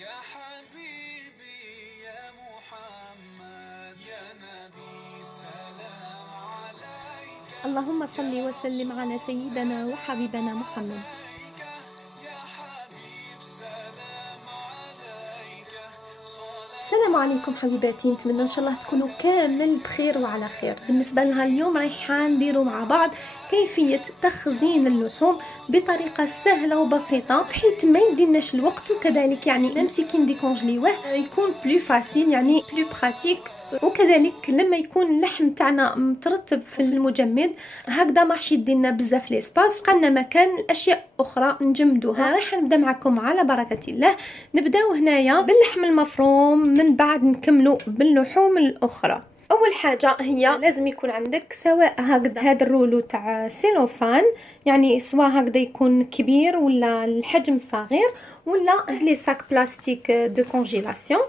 يا حبيبي يا محمد يا نبي السلام عليك. اللهم صل يا وسلم على رسول سيدنا سلام وحبيبنا محمد. عليك. يا حبيب سلام عليك. السلام عليكم صلوات حبيباتي، نتمنى ان شاء الله الله تكونوا كامل بخير وعلى خير. بالنسبه لنا اليوم رايحه نديروا مع بعض كيفيه تخزين اللحوم بطريقه سهله وبسيطه بحيث ما يديناش الوقت، وكذلك يعني ميم كي نديكونجليوه يكون بلو فاسيل يعني بلو براتيك. وكذلك لما يكون اللحم تاعنا مترتب في المجمد هكذا ما راحش يدينا بزاف ليسباس، قلنا مكان الاشياء اخرى نجمدوها. راح نبدا معكم على بركه الله. نبداو هنايا باللحم المفروم، من بعد نكملوا باللحوم الاخرى. اول حاجه هي لازم يكون عندك سواء هكذا هذا الرولو تاع سيلوفان، يعني سواء هكذا يكون كبير ولا الحجم صغير، ولا لي ساك بلاستيك دو كونجيلاسيون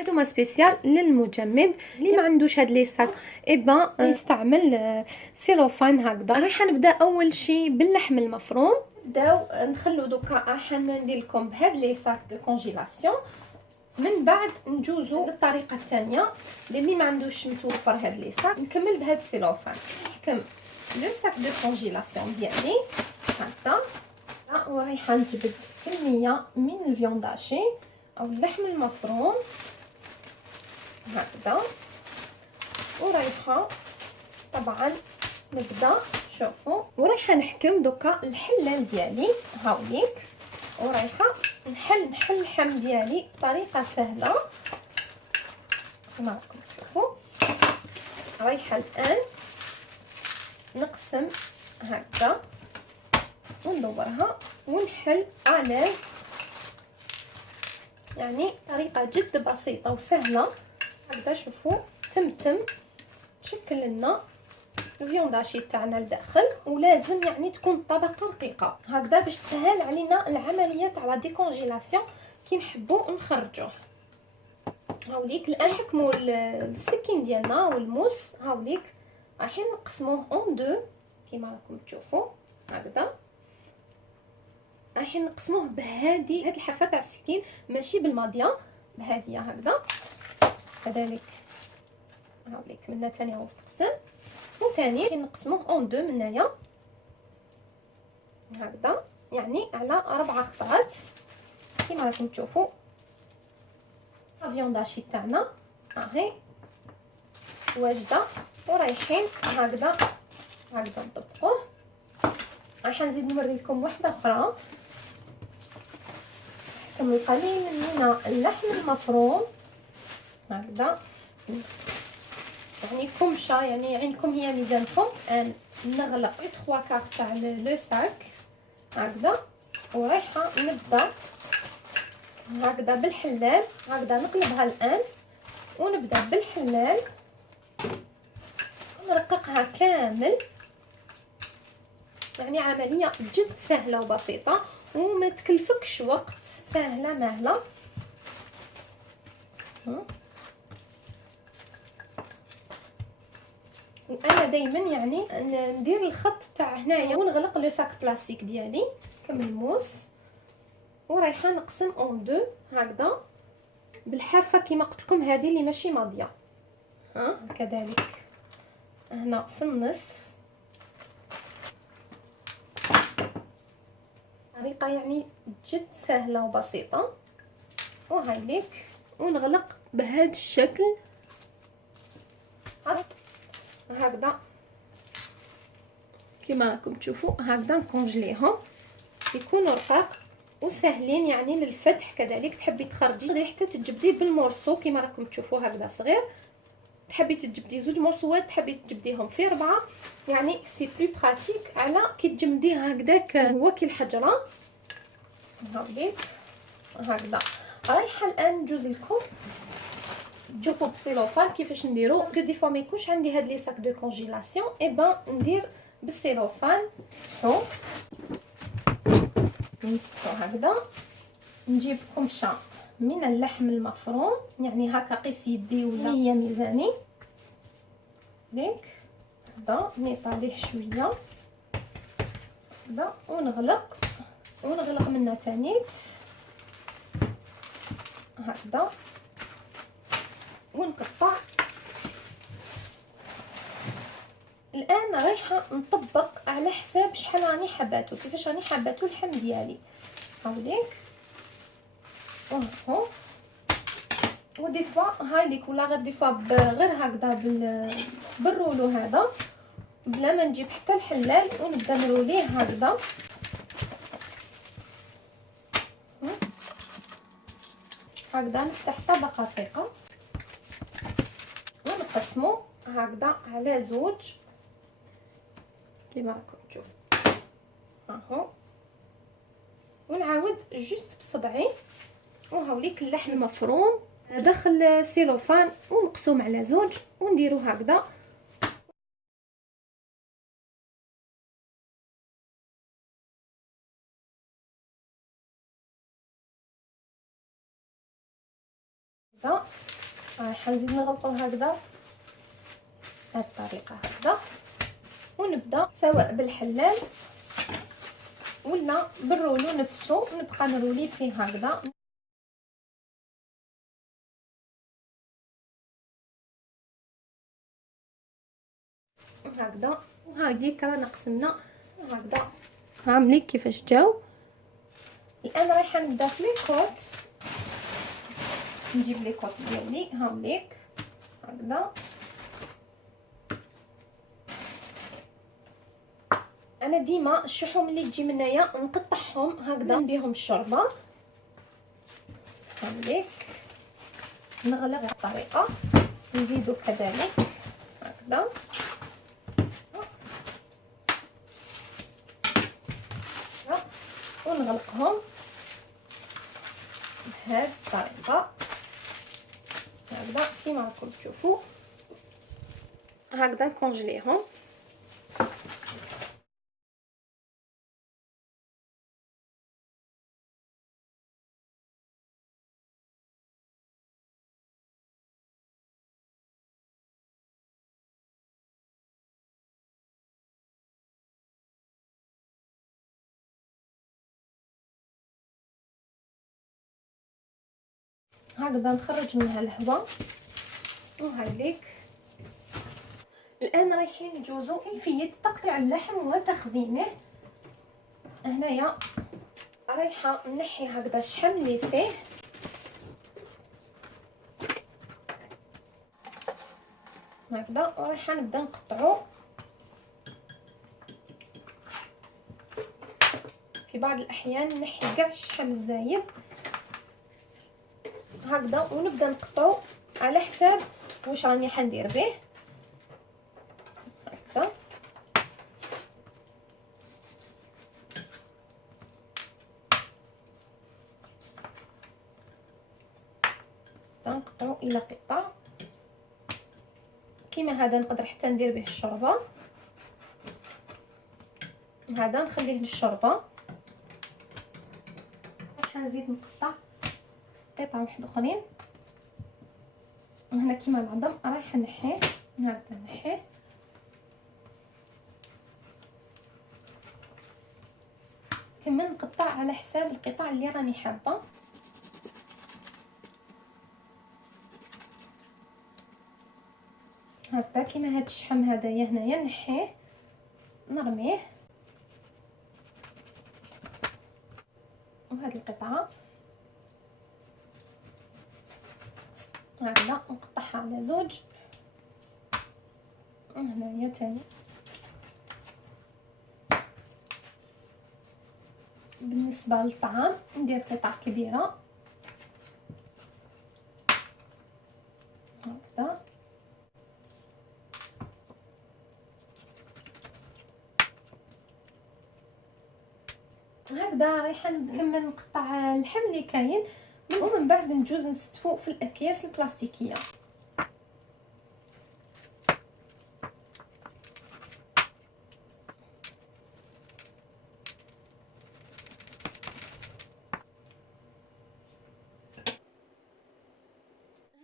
هادوما سبيسيال للمجمد. اللي ما عندوش هاد لي ساك ايبا يستعمل سيلوفان هكذا. راح نبدا اول شيء باللحم المفروم. نبداو نخلو دوكا راح ندير لكم بهاد لي ساك دو كونجيلاسيون، من بعد نجوزو للطريقه الثانيه اللي ما عندوش متوفر هاد لي ساك نكمل بهاد السيلوفان. نحكم لو ساك دو كونجيلاسيون ديالي هكذا، ورايحه نجبد كميه من الفيونداشي او اللحم المفروم هكذا، ورايحه طبعا نبدا شوفوا ورايحه نحكم دوكا الحلال ديالي هاوليك، ورايحه نحل اللحم ديالي بطريقه سهله كما راكم تشوفوا. رايحه الان نقسم هكذا وندورها ونحل الاز، يعني طريقه جد بسيطه وسهله هكذا. شوفوا تمتم تشكل لنا الفيونداشي تاعنا لداخل، ولازم يعني تكون طبقه رقيقه هكذا باش تسهل علينا العمليه تاع لا ديكونجيلاسيون كي نحبوا نخرجوه. هاوليك الان نحكموا السكين ديالنا والموس، هاوليك رايحين نقسموه اون دو كيما راكم تشوفوا هكذا. رايحين نقسموه هاد الحافه تاع السكين، ماشي بالماضيه، بهاديه هكذا. كذلك هاوليك منا ثاني هو تقسم، وثاني نقسموه اون دو من هنايا هكذا، يعني على 4 خطرات كيما راكم تشوفوا. الفيونداشي تاعنا اهي واجده، ورايحين هكذا نطبقوه. رايحه نزيد نوري لكم واحده اخرى. نحكم القليل من اللحم المفروم هكذا، يعني كمشه، يعني عينكم هي ميزانكم. نغلق 3 كارت تاع لو ساك هكذا، ورايحه نبدا هكذا بالحلال هكذا نقلبها الان، ونبدا بالحلال نرققها كامل. يعني عمليه جد سهله وبسيطه وما تكلفكش وقت، سهله مهله. وانا دائما يعني ندير الخط تاع هنايا ونغلق لو ساك بلاستيك ديالي كملموس، ورايحه نقسم اون دو هكذا بالحافه كيما قلت لكم هذه اللي ماشي ماضيه. كذلك هنا في النصف، طريقه يعني جد سهله وبسيطه. وهايليك ونغلق بهذا الشكل هكذا كيما راكم تشوفوا هكذا. نكونجليهم يكونوا رقاق وسهلين يعني للفتح. كذلك تحبي تخرجي حتى تجبديه بالمورسو كيما راكم تشوفوا هكذا صغير، تحبي تجبدي 2 مرصوات، تحبي تجبديهم في 4، يعني سي بلو براتيك على كي تجمديه هكذاك هو كي الحجره. هاوليك هكذا. رايحه الان نجوز لكم تشوفوا بالسيلوفان كيفاش نديرو، باسكو دي فوا ما يكونش عندي هاد لي ساك دو كونجيلاسيون، اي ندير بالسيلوفان. نفتحو هكذا، نجيب قمشه من اللحم المفروم، يعني هكا قيس يدي ولا هي ميزاني ليك هكذا، نيطاليه شويه هكذا ونغلق منها تانيت هكذا ونقطع. الان رايحه نطبق على حساب شحال راني حباتو، كيفاش راني حباتو اللحم ديالي. هاوليك اهو، ودي فوا هايليك ولا غير دي فوا غير هكذا بالرولو هذا بلا ما نجيب حتى الحلال، ونبدا نروليه هكذا هكذا، نفتح طبقه رقيقه ونقسمو هكذا على زوج كيما راكم تشوفوا اهو، ونعاود جوست بصبعي. وهاوليك اللحم المفروم داخل سيلوفان ومقسوم على زوج، ونديرو هكذا هكذا. راح نزيد نغلقو هكذا بهذه الطريقه هكذا، ونبدا سواء بالحلال ولا بالرولو نفسه، نبقى نرولي فيه هكذا. هكذا وهاكيك رانا قسمنا هكذا، هامليك كيفاش جاو. الان رايحه نبدا في لي كوت، نجيب لي كوت ديالي هامليك هكذا. انا ديما الشحوم اللي تجي منايا نقطعهم هكذا بهم الشوربه هامليك، نغلق الطريقه، نزيدو كذلك هكذا ونغلقهم بهذه الطريقه هكذا كيما راكم تشوفوا هكذا. نكونجليهم هكذا، نخرج منها الهواء. وهايليك الان رايحين نجوزو كيفيه تقطيع اللحم وتخزينه. هنايا رايحه نحي هكذا الشحم اللي فيه هكذا، ورايحه نبدا نقطعو. في بعض الاحيان نحي كاع الشحم الزايد هكذا، ونبدا نقطعو على حساب واش راني حندير به هكذا. نقطعو الى قطع كيما هذا، نقدر حتى ندير به الشوربه. هذا نخليه للشوربه. راح نزيد نقطع قطع واحد اخرين، وهنا كيما العظم رايحه نحيه هكذا، نحيه كما نقطع على حساب القطع اللي راني حابه. هكذا كيما هاد الشحم هذايا هنايا نحيه نرميه، وهاد القطعه هكذا نقطعها على زوج. هنايا تاني بالنسبه للطعام ندير قطع كبيره هكذا. هكذا رايحه نكمل نقطع اللحم اللي كاين، ومن بعد نجوز نستفو في الاكياس البلاستيكيه.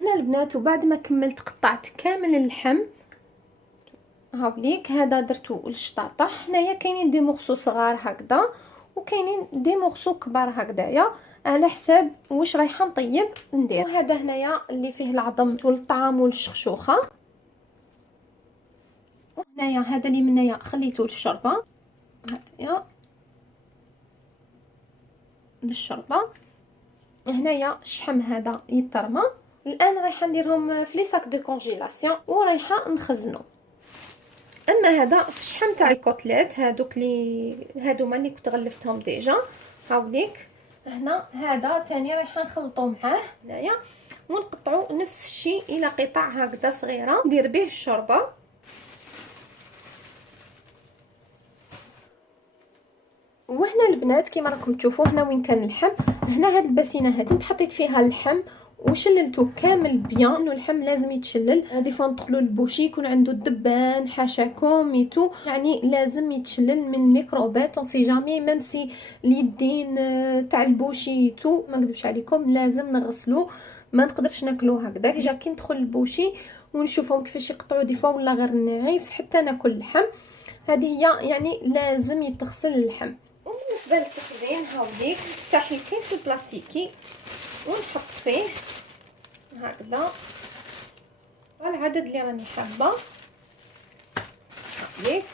هنا البنات وبعد ما كملت قطعت كامل اللحم هاوليك، هذا درتو للشطاطه. حنايا كاينين دي مغصو صغار هكذا، وكاينين دي مورسو كبار هكذايا على حساب واش رايحه نطيب ندير. وهذا هنايا اللي فيه العظم والطعام والشخشوخه. وهنايا هذا اللي من هنايا خليته للشوربه، هذايا للشوربه. هنايا الشحم هذا يترمى. الان رايحه نديرهم في لي ساك دو كونجيلاسيون ورايحه نخزنهم. اما هذا في الشحم تاع الكوتليت هادوك هادوما اللي كنت غلفتهم ديجا، هاوليك هنا هذا ثاني رايحه نخلطو معاه هنايا ونقطعو نفس الشيء الى قطع هكذا صغيره ندير به الشوربه. وهنا البنات كيما راكم تشوفوا هنا وين كان اللحم، هنا هاد الباسينه هذه حطيت فيها اللحم وشللته كامل بيان، انه اللحم لازم يتشلل. دي فوا ندخلوا للبوشي يكون عنده الدبان حاشاكم ميتو، يعني لازم يتشلل من ميكروبات اون سي جامي. ميم سي اليدين تاع البوشي تو ما نكذبش عليكم لازم نغسلو، ما نقدرش ناكلو هكذا. ديجا كي ندخل للبوشي ونشوفهم كيفاش يقطعوا دي فوا ولا غير نعيف حتى ناكل اللحم، هذه هي يعني لازم يتغسل اللحم. وبالنسبه للتخزين هاوليك نفتح الكيس البلاستيكي ونحط فيه هكذا العدد اللي راني حابه هاوليك.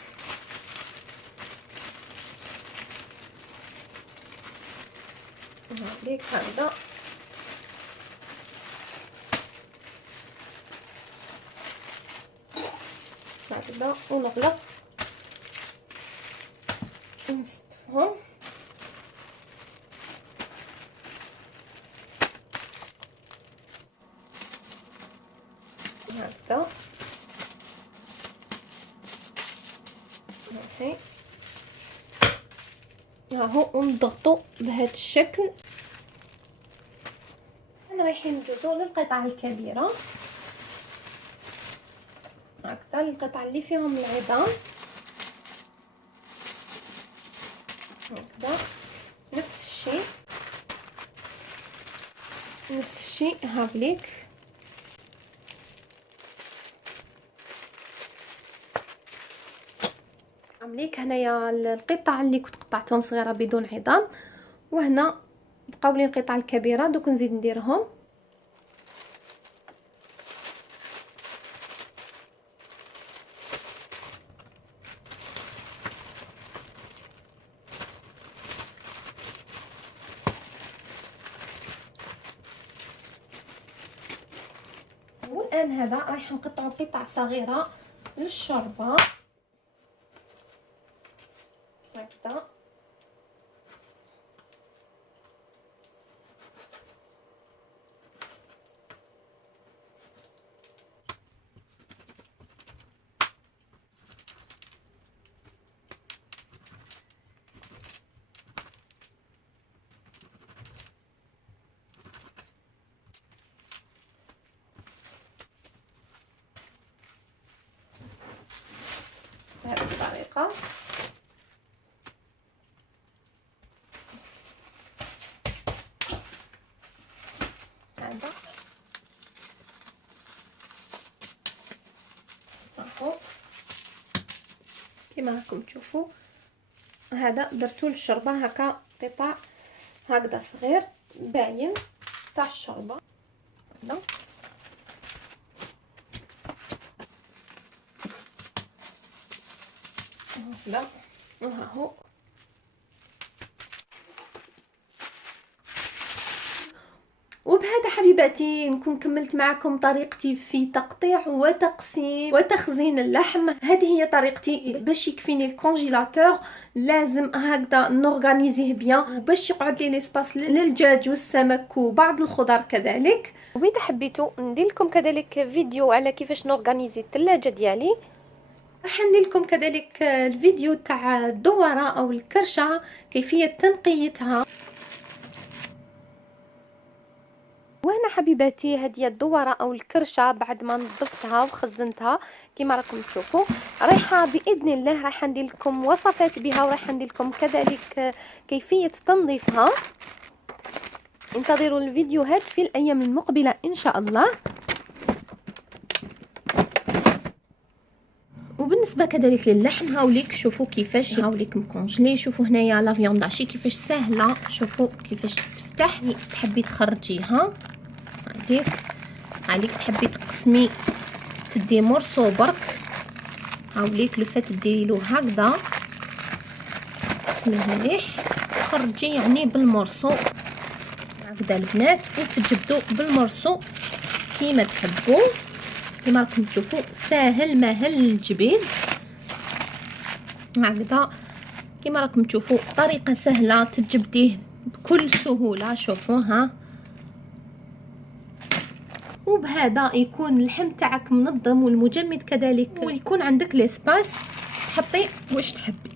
هاوليك هكذا هكذا ونغلق ونستفهم. هكذا هاهي هاهو ونضغطو بهذا الشكل. انا رايحين ندوزو للقطع الكبيره هكذا، القطع اللي فيهم العظام هكذا نفس الشيء نفس الشيء هاوليك. عمليك هنايا القطع اللي كنت قطعتهم صغيره بدون عظام، وهنا بقاو لي القطع الكبيره دوك نزيد نديرهم. والان هذا رايح نقطعو قطع صغيره للشوربه هكذا. بهذه الطريقه هذا اهو كما راكم تشوفوا. هذا درتو للشوربه هكا قطع هكذا صغير باين تاع الشوربه هذا. هكذا وها هو. وبهذا حبيباتي نكون كملت معكم طريقتي في تقطيع وتقسيم وتخزين اللحم. هذه هي طريقتي باش يكفيني الكونجيلاتور. لازم هكذا نورغانيزيه بيان باش يقعد لي ليسباس للدجاج والسمك وبعض الخضر كذلك. واذا حبيتوا ندير لكم كذلك فيديو على كيفاش نورغانيزي الثلاجه ديالي. راح ندير لكم كذلك الفيديو تاع الدوره او الكرشه كيفيه تنقيتها. وهنا حبيباتي هذه الدوره او الكرشه بعد ما نظفتها وخزنتها كما راكم تشوفوا، رايحه باذن الله رايحه ندير لكم وصفات بها ورايحه ندير لكم كذلك كيفيه تنظيفها. انتظروا الفيديوهات في الايام المقبله ان شاء الله. وبالنسبه بالنسبه كذلك للحم هاوليك شوفوا كيفاش هاوليك مكونجلي. شوفوا هنايا لا فيوند داشي كيفاش سهله. شوفوا كيفاش تفتح. تحبي تخرجيها هاوليك تحبي تقسمي تدي مرصو برك هاوليك لو فات ديري له هكذا قسميه مليح تخرجي يعني بالمرصو هكذا البنات وتجبدوا بالمرصو كيما تحبوا. كيما راكم تشوفوا ساهل ماهل للجبيد هكذا كيما راكم تشوفوا طريقه سهله تجبديه بكل سهوله. شوفوا ها وبهذا يكون اللحم تاعك منظم والمجمد كذلك ويكون عندك ليسباس تحطي واش تحبي.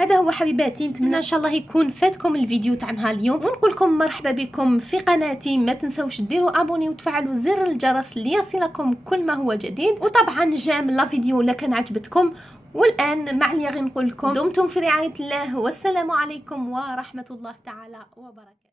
هذا هو حبيباتي، نتمنى ان شاء الله يكون فاتكم الفيديو تاع نهار اليوم ونقول لكم مرحبا بكم في قناتي. ما تنسوش ديروا ابوني وتفعلوا زر الجرس ليصلكم كل ما هو جديد. وطبعا جام لا فيديو الا كان عجبتكم. والان معليا غير نقول لكم دمتم في رعايه الله والسلام عليكم ورحمه الله تعالى وبركاته.